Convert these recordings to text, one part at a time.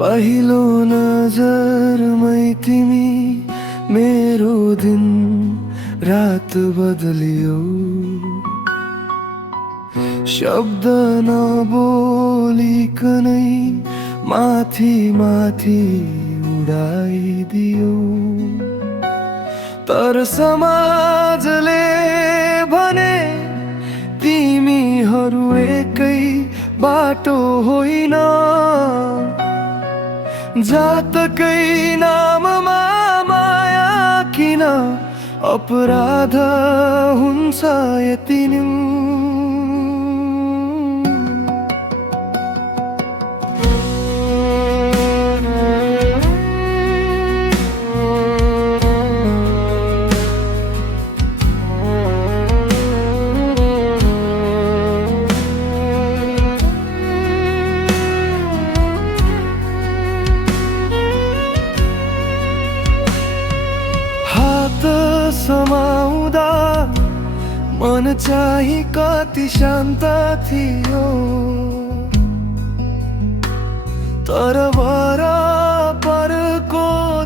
पहिलो नजरमै तिमी मेरो दिन रात बदलियो। शब्द नबोलिकनै माथि माथि उडाइदियो। तर समाजले भने तिमीहरू एकै बाटो होइन। जातकै नाममा माया किन अपराध हुन्छ यति नै। हात समाउँदा मन चाहिँ कति शान्त थियो। तर वरपरको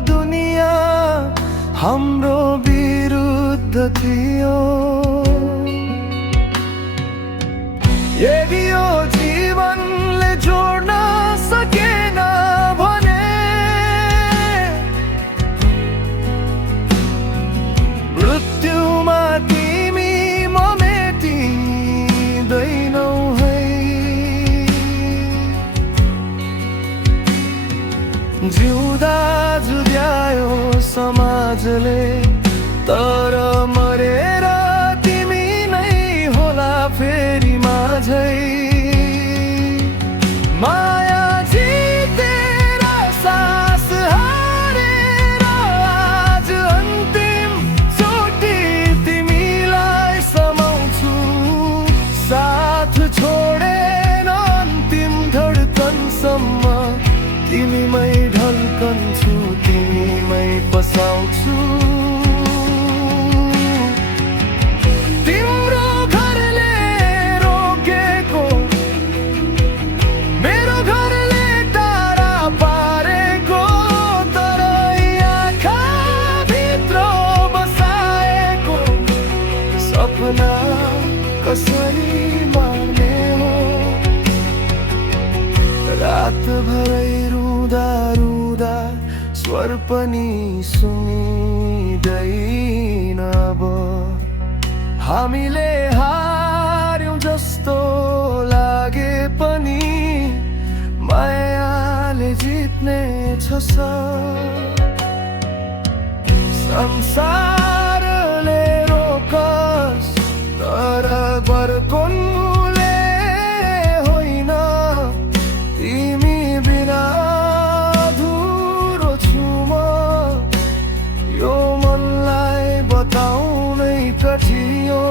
दुनियाँ हाम्रो विरुद्ध थियो। यदि यो जीवनले जोड्न सकेन भने मृत्युमा तिमी म मेटिँदैनौ है। जिउँदा जुध्यायो समाजले, तर मरेर तिमी नै होला फेरि माझै। माया जितेर सास हारेर आज अन्तिम चोटि तिमीलाई समाउँछु। साथ छोडेन अन्तिम धड्कनसम्म तिमीमै ढल्कन्छु, तिमीमै बसाउँछु। तिम्रो घरले रोकेको मेरो घरले टाढा पारेको, तर आँखाभित्र बसाएको सपना कसरी मार्ने हो। रातभरै रुँदा रुँदा स्वर पनि सुनिँदैन अब। हामीले हार्यौं जस्तो लागे पनि मायाले जित्ने छ। संसारले रोकोस् तर बर्कोनले होइन। तिमी बिना अधुरो छु म, यो मनलाई बताउनै कठियो।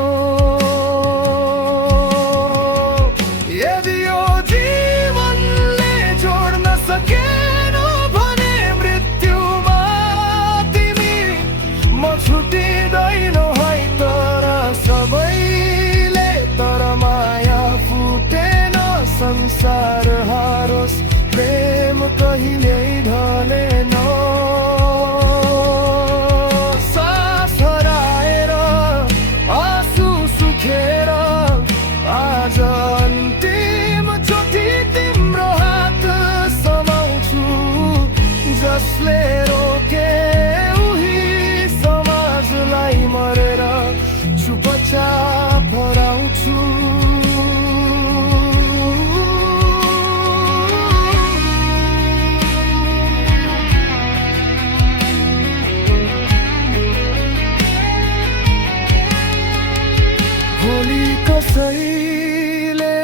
यदि यो जीवनले जोड्न सकेन भने मृत्युमा तिमी म छुटिँदैनौ है। तर सबैले तर माया फुटेन, संसार हारोस् प्रेम कहिल्यै ढलेन। सास हराएर आँसु सुखेर आज अन्तिम चोटि तिम्रो हात समाउँछु। जसले रोके उही समाजलाई मरेर चुपचाप हराउँछु। भोलि कसैले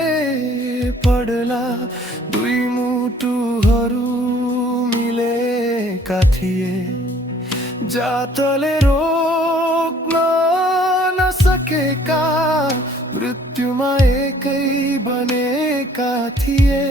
पढ्ला दुई मुटुहरू मिलेका थिए। जातले रोक्न नसकेका मृत्युमा एकै बनेका थिए।